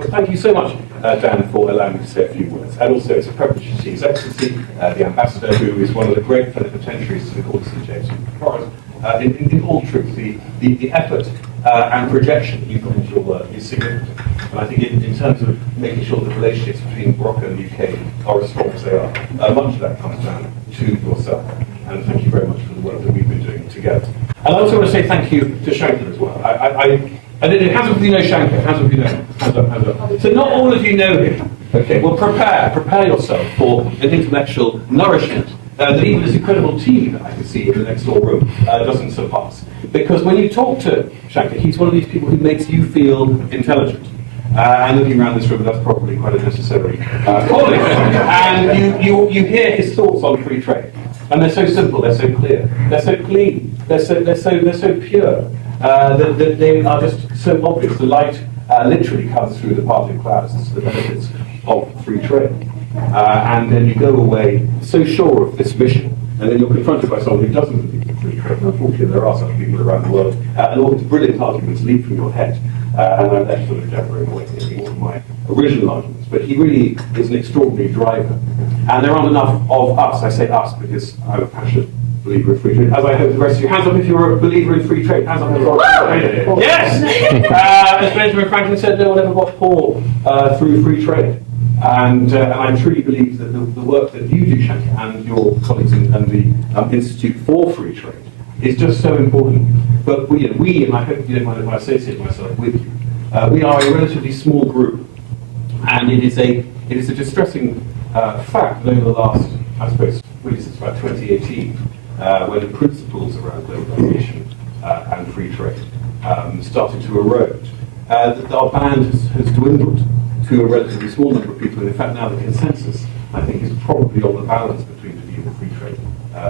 But thank you so much, Dan, for allowing me to say a few words. And also, it's a privilege to see His Excellency, the Ambassador, who is one of the great plenipotentiaries to the Court of St. James. In all truth, the effort and projection you put into your work is significant. And I think in terms of making sure the relationships between Morocco and the UK are as strong as they are, much of that comes down to yourself. And thank you very much for the work that we've been doing together. And I also want to say thank you to Shanker as well. And it hands up if you know Shanker, hands up if you know him. Hands up. So not all of you know him. Okay, well prepare yourself for an intellectual nourishment that even this incredible team that I can see in the next door room doesn't surpass. Because when you talk to Shanker, he's one of these people who makes you feel intelligent. And looking around this room, that's probably quite a necessary calling. And you hear his thoughts on free trade. And they're so simple, they're so clear, they're so clean, they're so pure, that they are just so obvious. The light literally comes through the parting clouds as to the benefits of free trade. And then you go away so sure of this mission, and then you're confronted by someone who doesn't believe in free trade. And unfortunately, there are such people around the world, and all these brilliant arguments leap from your head. And I'm left sort of jabbering away thinking of my original arguments. But he really is an extraordinary driver. And there aren't enough of us. I say us because I'm a passionate believer in free trade, as I hope the rest of you. Hands up if you're a believer in free trade. Hands up if you're a Yes! As Benjamin Franklin said, no one ever got poor through free trade. And I truly believe that the work that you do, Shanker, and your colleagues and the Institute for Free Trade is just so important. But we, and I hope you don't mind if I associate myself with you, we are a relatively small group, and it is a distressing fact that over the last, I suppose, really since about 2018, when the principles around globalization and free trade started to erode, that our band has dwindled to a relatively small number of people, and in fact now the consensus, I think, is probably on the balance between the view of free trade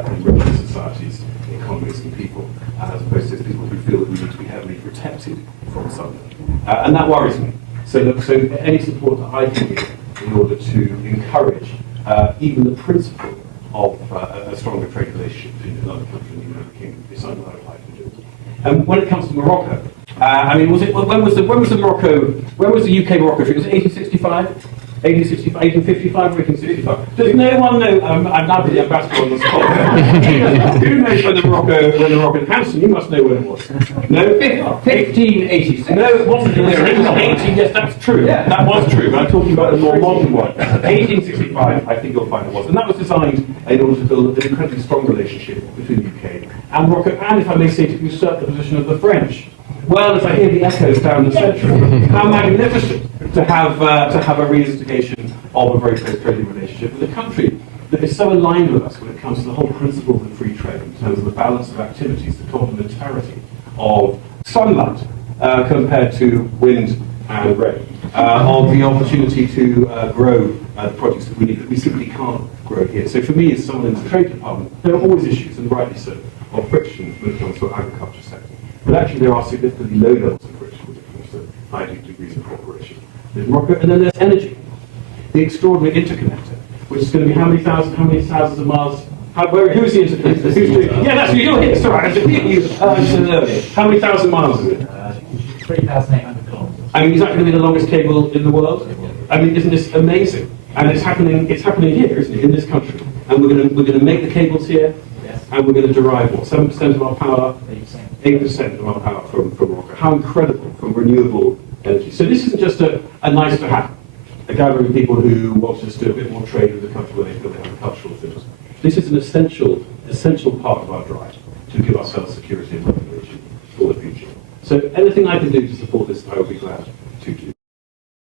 in relative societies, economies and people, as opposed to people who feel that we need to be heavily protected from something. And that worries me. So look, so any support that I can give in order to encourage even the principle of a stronger trade relationship between another country and the United Kingdom is something that I'd like to do. And when it comes to Morocco, I mean, when was the UK-Morocco treaty? Was it 1865? 1855 or 1865? Does no one know? I'm now the ambassador on the spot. Who knows when the Moroccan Hanson? You must know when it was. No? 1586. No, it wasn't. It was 18. Yes, that's true. Yeah. That was true. But I'm talking about a more modern one. 1865, I think you'll find it was. And that was designed in order to build an incredibly strong relationship between the UK and Morocco, and if I may say, to usurp the position of the French. Well, as I hear the echoes down the central, how magnificent to have a reinstigation of a very close trading relationship with a country that is so aligned with us when it comes to the whole principle of free trade in terms of the balance of activities, the complementarity of sunlight compared to wind and rain, of the opportunity to grow the projects that we need that we simply can't grow here. So for me, as someone in the trade department, there are always issues, and rightly so, of friction when it comes to our agriculture sector. But actually there are significantly low levels of friction when it comes to high degrees of cooperation with Morocco. And then there's energy, the extraordinary interconnector, which is going to be how many thousands of miles? Who is the interconnector? Yeah, that's you. You're here. Sorry, I said you. Said earlier. How many thousand miles is it? 3,800 kilometers. I mean, is that going to be the longest cable in the world? I mean, isn't this amazing? And it's happening here, isn't it? In this country, and we're going to make the cables here. And we're going to derive what? 7% of our power? 8% of our power from Morocco. How incredible, from renewable energy. So this isn't just a nice to have, a gathering of people who want to just do a bit more trade with the country where they feel they have a cultural fit. This is an essential part of our drive to give ourselves security and regulation for the future. So anything I can do to support this, I will be glad to do.